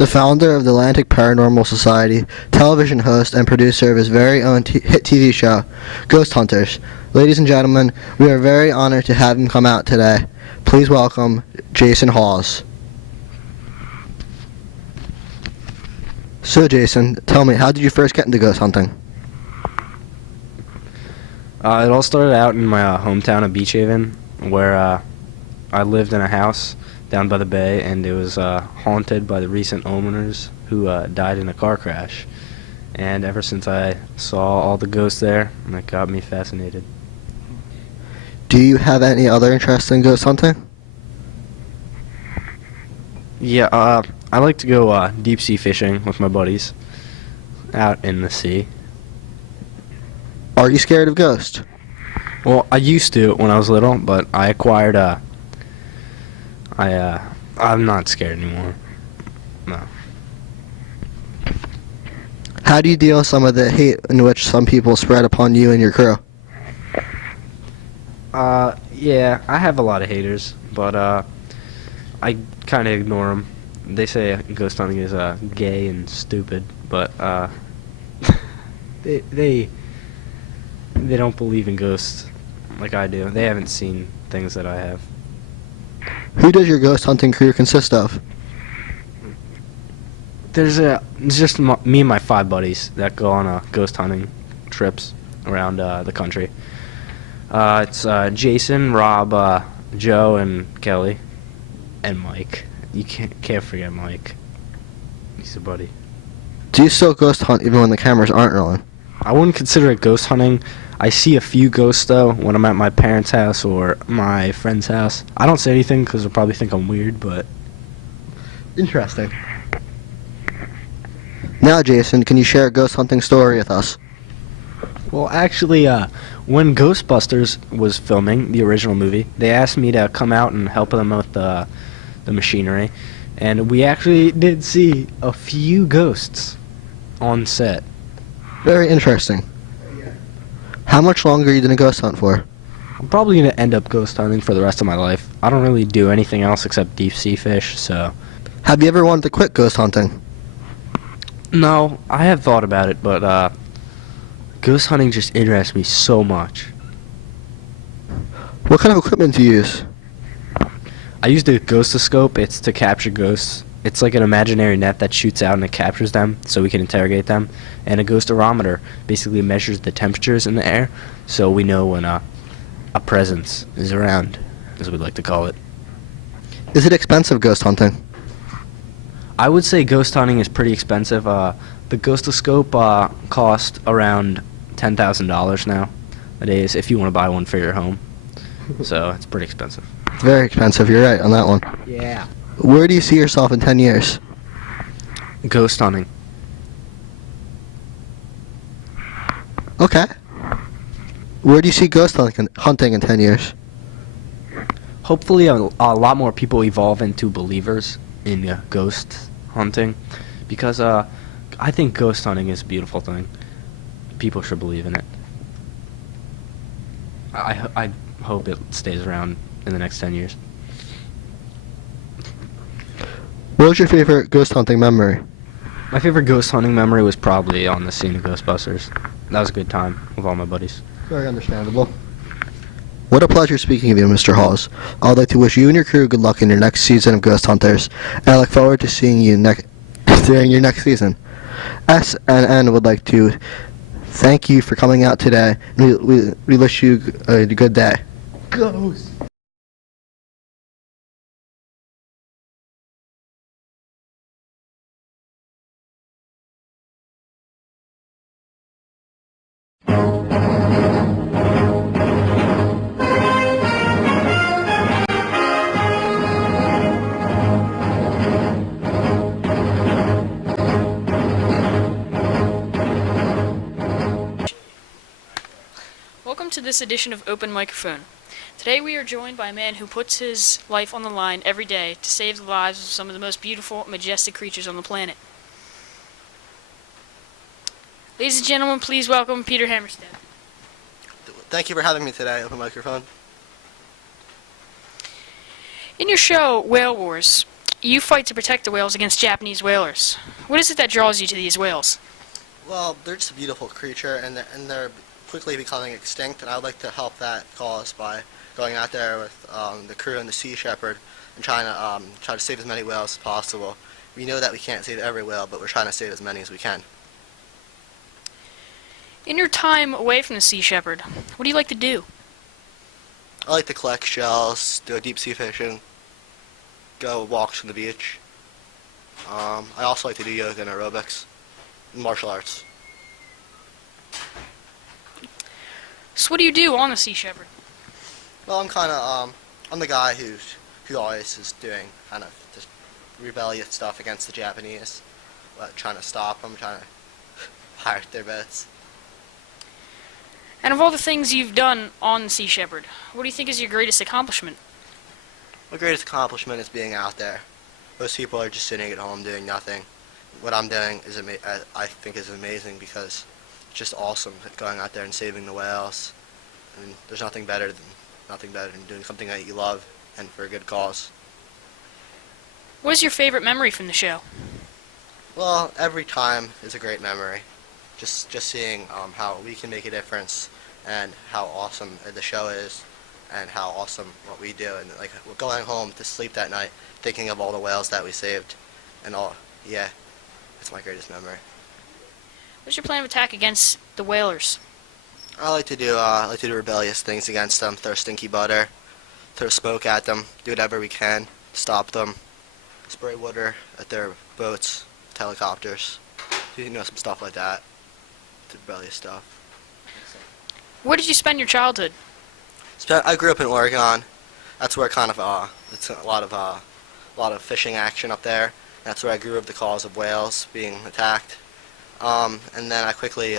the founder of the Atlantic Paranormal Society, television host, and producer of his very own hit TV show, Ghost Hunters. Ladies and gentlemen, we are very honored to have him come out today. Please welcome Jason Hawes. So Jason, tell me, how did you first get into ghost hunting? It all started out in my hometown of Beach Haven, where I lived in a house down by the bay, and it was haunted by the recent owners who died in a car crash. And ever since I saw all the ghosts there, that got me fascinated. Do you have any other interest in ghost hunting? Yeah, I like to go deep sea fishing with my buddies out in the sea. Are you scared of ghosts? Well, I used to when I was little, but I acquired I'm not scared anymore. No. How do you deal with some of the hate in which some people spread upon you and your crew? Yeah, I have a lot of haters, but I kind of ignore them. They say ghost hunting is gay and stupid, but they don't believe in ghosts like I do. They haven't seen things that I have. Who does your ghost hunting crew consist of? It's just me and my 5 buddies that go on ghost hunting trips around the country. It's Jason, Rob, Joe, and Kelly, and Mike. You can't forget Mike. He's a buddy. Do you still ghost hunt even when the cameras aren't rolling? I wouldn't consider it ghost hunting. I see a few ghosts, though, when I'm at my parents' house or my friend's house. I don't say anything because they'll probably think I'm weird, but... Interesting. Now, Jason, can you share a ghost hunting story with us? Well, actually, when Ghostbusters was filming, the original movie, they asked me to come out and help them with the machinery. And we actually did see a few ghosts on set. Very interesting. How much longer are you going to ghost hunt for? I'm probably going to end up ghost hunting for the rest of my life. I don't really do anything else except deep sea fish, so... Have you ever wanted to quit ghost hunting? No, I have thought about it, but ghost hunting just interests me so much. What kind of equipment do you use? I used a ghostoscope. It's to capture ghosts. It's like an imaginary net that shoots out and it captures them so we can interrogate them. And a ghosterometer basically measures the temperatures in the air so we know when a presence is around, as we'd like to call it. Is it expensive ghost hunting? I would say ghost hunting is pretty expensive. The ghostoscope costs around $10,000 nowadays if you want to buy one for your home. So it's pretty expensive. Very expensive, you're right on that one. Yeah. Where do you see yourself in 10 years? Ghost hunting. Okay. Where do you see ghost hunting in 10 years? Hopefully a lot more people evolve into believers in ghost hunting, because I think ghost hunting is a beautiful thing. People should believe in it. I hope it stays around in the next 10 years. What was your favorite ghost hunting memory? My favorite ghost hunting memory was probably on the scene of Ghostbusters. That was a good time with all my buddies. Very understandable. What a pleasure speaking with you, Mr. Hawes. I'd like to wish you and your crew good luck in your next season of Ghost Hunters, and I look forward to seeing you during your next season. SNN would like to thank you for coming out today. We wish you a good day. Ghost! Welcome to this edition of Open Microphone. Today we are joined by a man who puts his life on the line every day to save the lives of some of the most beautiful, majestic creatures on the planet. Ladies and gentlemen, please welcome Peter Hammerstead. Thank you for having me today, Open Microphone. In your show, Whale Wars, You fight to protect the whales against Japanese whalers. What is it that draws you to these whales? Well, they're just a beautiful creature, and they're quickly becoming extinct, and I would like to help that cause by going out there with the crew and the Sea Shepherd and try to save as many whales as possible. We know that we can't save every whale, but we're trying to save as many as we can. In your time away from the Sea Shepherd, what do you like to do? I like to collect shells, do deep sea fishing, go walks on the beach. I also like to do yoga and aerobics, and martial arts. So what do you do on the Sea Shepherd? Well, I'm the guy who always is doing kind of just rebellious stuff against the Japanese, trying to stop them, trying to pirate their boats. And of all the things you've done on the Sea Shepherd, what do you think is your greatest accomplishment? My greatest accomplishment is being out there. Most people are just sitting at home doing nothing. What I'm doing is I think is amazing because it's just awesome going out there and saving the whales. I mean, there's nothing better than doing something that you love and for a good cause. What is your favorite memory from the show? Well, every time is a great memory. Just seeing how we can make a difference and how awesome the show is and how awesome what we do, and like we're going home to sleep that night thinking of all the whales that we saved and all. Yeah, it's my greatest memory. What's your plan of attack against the whalers? I like to do rebellious things against them. Throw stinky butter, throw smoke at them, do whatever we can to stop them. Spray water at their boats, helicopters, some stuff like that. Rebellious stuff. Where did you spend your childhood? I grew up in Oregon. That's where it's a lot of fishing action up there. That's where I grew up the cause of whales being attacked. And then I quickly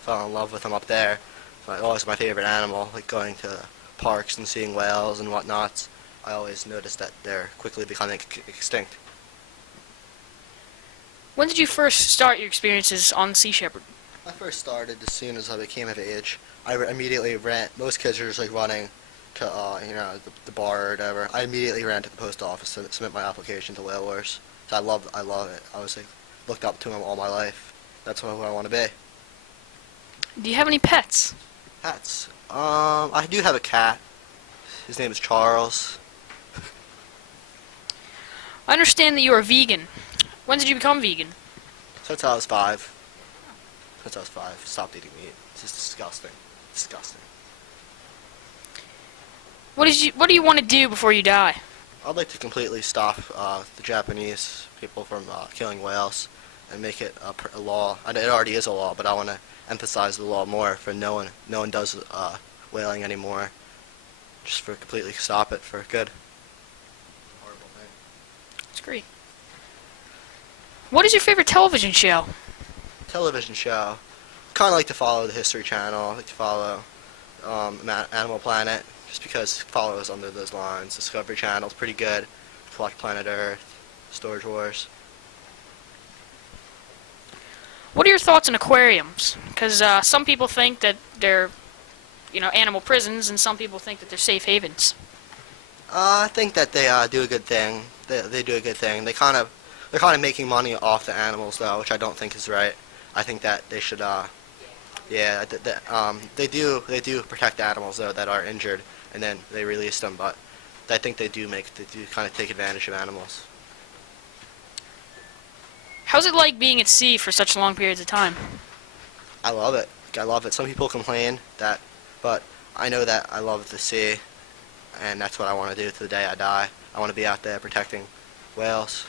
fell in love with them up there. Always my favorite animal, like going to parks and seeing whales and whatnots. I always noticed that they're quickly becoming extinct. When did you first start your experiences on the Sea Shepherd? I first started as soon as I became of age. I immediately ran. Most kids are just like running to the bar or whatever. I immediately ran to the post office to submit my application to Whale Wars. So I love it. I was like looked up to them all my life. That's what I want to be. Do you have any pets? Pets. I do have a cat. His name is Charles. I understand that you are vegan. When did you become vegan? Since I was 5. Stopped eating meat. It's just disgusting. Disgusting. What do you want to do before you die? I'd like to completely stop the Japanese people from killing whales and make it a law. It already is a law, but I want to emphasize the law more. For no one does whaling anymore. Just for completely stop it for good. Horrible thing. That's great. What is your favorite television show? Television show. Kind of like to follow the History Channel. I like to follow Animal Planet, just because it follows under those lines. Discovery Channel is pretty good. Collect Planet Earth, Storage Wars. What are your thoughts on aquariums? Because some people think that they're, animal prisons, and some people think that they're safe havens. I think that they do a good thing. They do a good thing. They're kind of making money off the animals though, which I don't think is right. I think that they should, they do protect animals though that are injured, and then they release them. But I think they do kind of take advantage of animals. How's it like being at sea for such long periods of time? I love it. I love it. Some people complain but I know that I love the sea, and that's what I want to do to the day I die. I want to be out there protecting whales.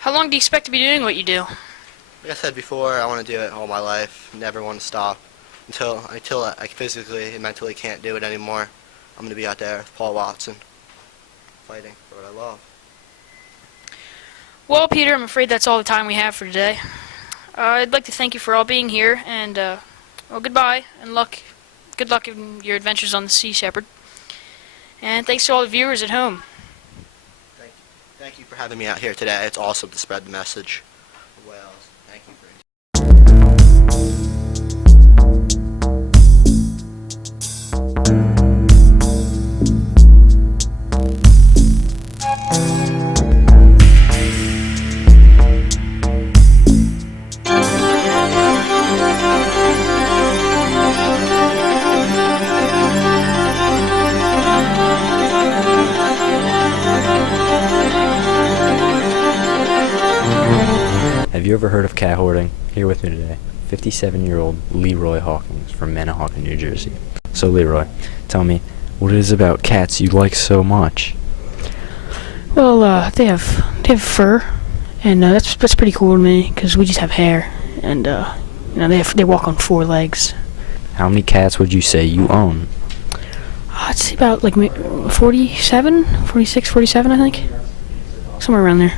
How long do you expect to be doing what you do? Like I said before, I want to do it all my life. Never want to stop until I physically and mentally can't do it anymore. I'm going to be out there with Paul Watson, fighting for what I love. Well, Peter, I'm afraid that's all the time we have for today. I'd like to thank you for all being here, and goodbye and luck. Good luck in your adventures on the Sea Shepherd. And thanks to all the viewers at home. Thank you for having me out here today. It's awesome to spread the message. Well, thank you for you ever heard of cat hoarding? Here with me today, 57-year-old Leroy Hawkins from Manahawkin, New Jersey. So Leroy, tell me, what it is about cats you like so much? Well, they have fur, and that's pretty cool to me because we just have hair, and they walk on 4 legs. How many cats would you say you own? I'd say about like 47, 46, 47, I think, somewhere around there.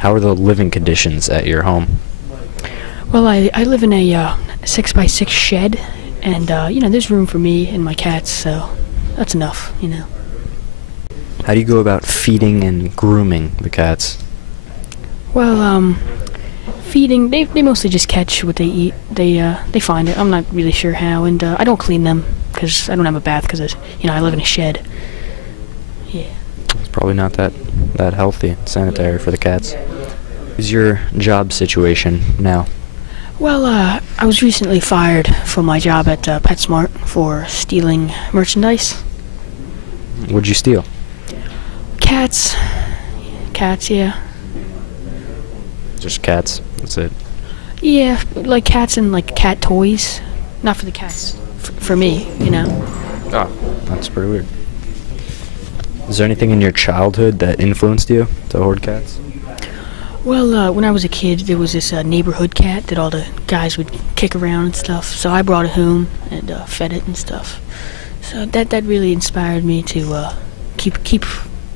How are the living conditions at your home? Well, I live in a 6x6 shed, and there's room for me and my cats, so that's enough. How do you go about feeding and grooming the cats? Well, feeding, they mostly just catch what they eat. They find it. I'm not really sure how, and I don't clean them because I don't have a bath because I live in a shed. Yeah. It's probably not that healthy and sanitary for the cats. What's your job situation now? Well, I was recently fired from my job at PetSmart for stealing merchandise. What'd you steal? Cats, yeah. Just cats. That's it. Yeah, like cats and like cat toys. Not for the cats, for me, Oh, that's pretty weird. Is there anything in your childhood that influenced you to hoard cats? Well, when I was a kid, there was this neighborhood cat that all the guys would kick around and stuff. So I brought it home and fed it and stuff. So that really inspired me to keep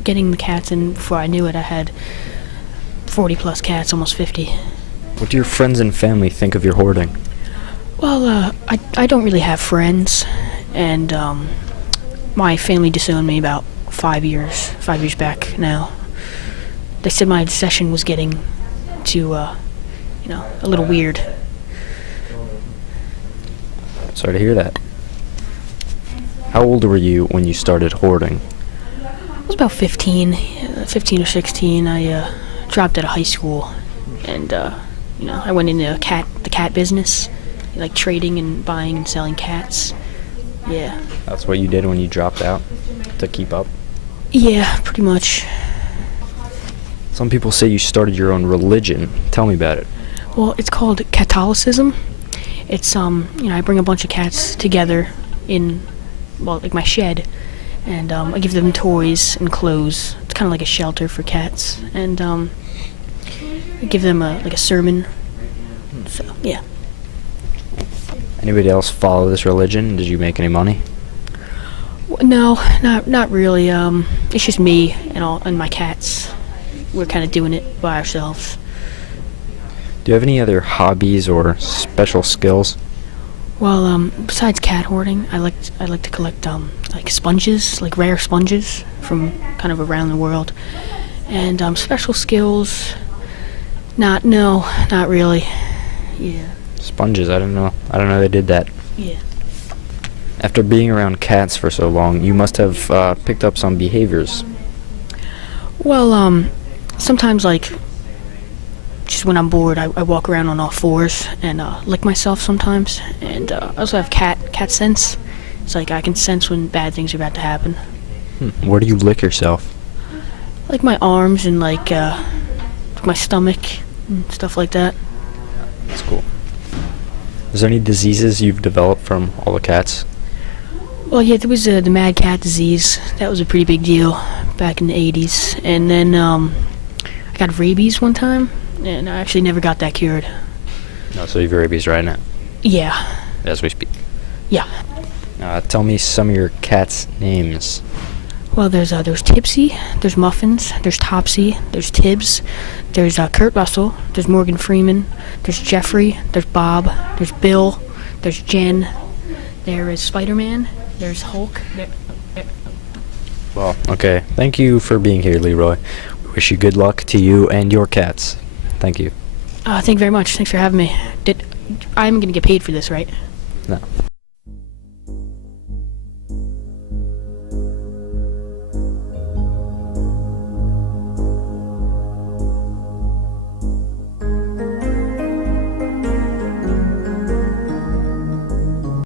getting the cats. And before I knew it, I had 40 plus cats, almost 50. What do your friends and family think of your hoarding? Well, I don't really have friends, and my family disowned me about 5 years back now. They said my obsession was getting to, a little weird. Sorry to hear that. How old were you when you started hoarding? I was about 15 or 16. I dropped out of high school, and I went into the cat business, like trading and buying and selling cats. Yeah. That's what you did when you dropped out to keep up? Yeah, pretty much. Some people say you started your own religion. Tell me about it. Well, it's called Catholicism. It's I bring a bunch of cats together in, like my shed, and I give them toys and clothes. It's kind of like a shelter for cats, and I give them a sermon. So yeah. Anybody else follow this religion? Did you make any money? No, not really. It's just me and my cats. We're kind of doing it by ourselves. Do you have any other hobbies or special skills? Well, besides cat hoarding, I like to collect like sponges, like rare sponges from kind of around the world. And special skills, not really. Yeah. Sponges, I don't know they did that. Yeah. After being around cats for so long, you must have picked up some behaviors. Well, sometimes, like, just when I'm bored, I walk around on all 4s and lick myself sometimes. And I also have cat sense. It's like I can sense when bad things are about to happen. Where do you lick yourself? Like my arms and like my stomach and stuff like that. That's cool. Is there any diseases you've developed from all the cats? Well, yeah, there was the mad cat disease. That was a pretty big deal back in the 80s. And then I got rabies one time, and I actually never got that cured. No, so you have rabies right now? Yeah. As we speak? Yeah. Tell me some of your cats' names. Well, there's Tipsy, there's Muffins, there's Topsy, there's Tibbs, there's Kurt Russell, there's Morgan Freeman, there's Jeffrey, there's Bob, there's Bill, there's Jen, there is Spider-Man, there's Hulk. Well, okay. Thank you for being here, Leroy. We wish you good luck to you and your cats. Thank you. Thank you very much. Thanks for having me. I'm going to get paid for this, right? No.